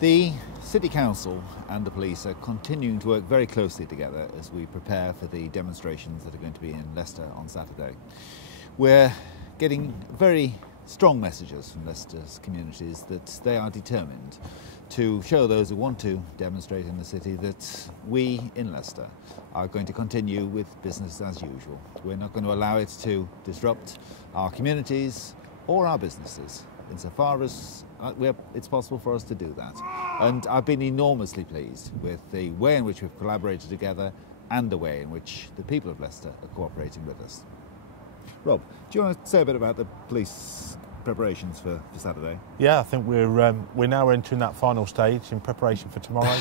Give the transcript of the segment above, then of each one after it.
The City Council and the police are continuing to work very closely together as we prepare for the demonstrations that are going to be in Leicester on Saturday. We're getting very strong messages from Leicester's communities that they are determined to show those who want to demonstrate in the city that we in Leicester are going to continue with business as usual. We're not going to allow it to disrupt our communities or our businesses insofar as it's possible for us to do that. And I've been enormously pleased with the way in which we've collaborated together and the way in which the people of Leicester are cooperating with us. Rob, do you want to say a bit about the police preparations for Saturday? Yeah, I think we're now entering that final stage in preparation for tomorrow.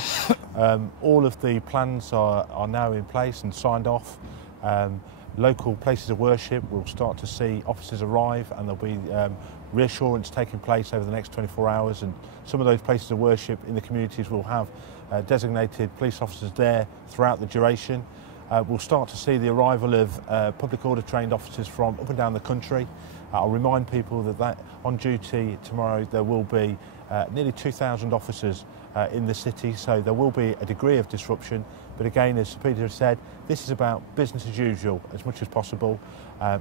All of the plans are now in place and signed off. Local places of worship will start to see officers arrive, and there'll be reassurance taking place over the next 24 hours, and some of those places of worship in the communities will have designated police officers there throughout the duration. We'll start to see the arrival of public order trained officers from up and down the country. I'll remind people that on duty tomorrow there will be nearly 2,000 officers in the city, so there will be a degree of disruption. But again, as Peter has said, this is about business as usual as much as possible.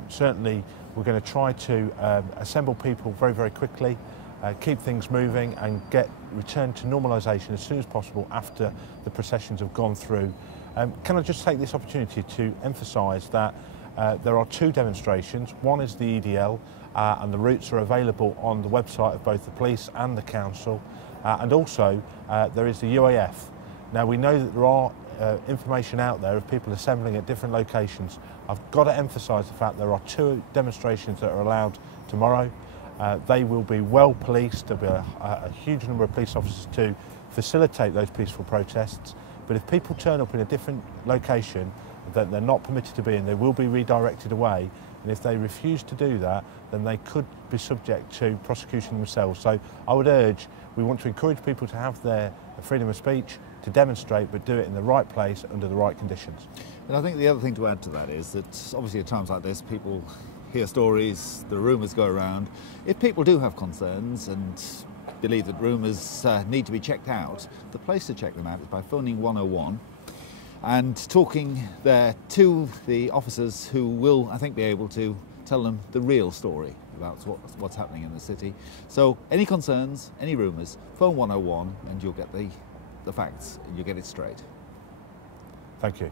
Certainly we're going to try to assemble people very, very quickly, keep things moving and return to normalisation as soon as possible after the processions have gone through. Can I just take this opportunity to emphasise that there are two demonstrations. One is the EDL, and the routes are available on the website of both the police and the council. And also there is the UAF. Now we know that there are information out there of people assembling at different locations. I've got to emphasise the fact there are two demonstrations that are allowed tomorrow. They will be well policed. There'll be a huge number of police officers to facilitate those peaceful protests. But if people turn up in a different location that they're not permitted to be in, they will be redirected away. And if they refuse to do that, then they could be subject to prosecution themselves. So I would urge, we want to encourage people to have their freedom of speech, to demonstrate, but do it in the right place under the right conditions. And I think the other thing to add to that is that obviously at times like this people hear stories, the rumours go around. If people do have concerns and believe that rumours need to be checked out, the place to check them out is by phoning 101 and talking there to the officers who will, I think, be able to tell them the real story about what's happening in the city. So any concerns, any rumours, phone 101 and you'll get the facts and you'll get it straight. Thank you.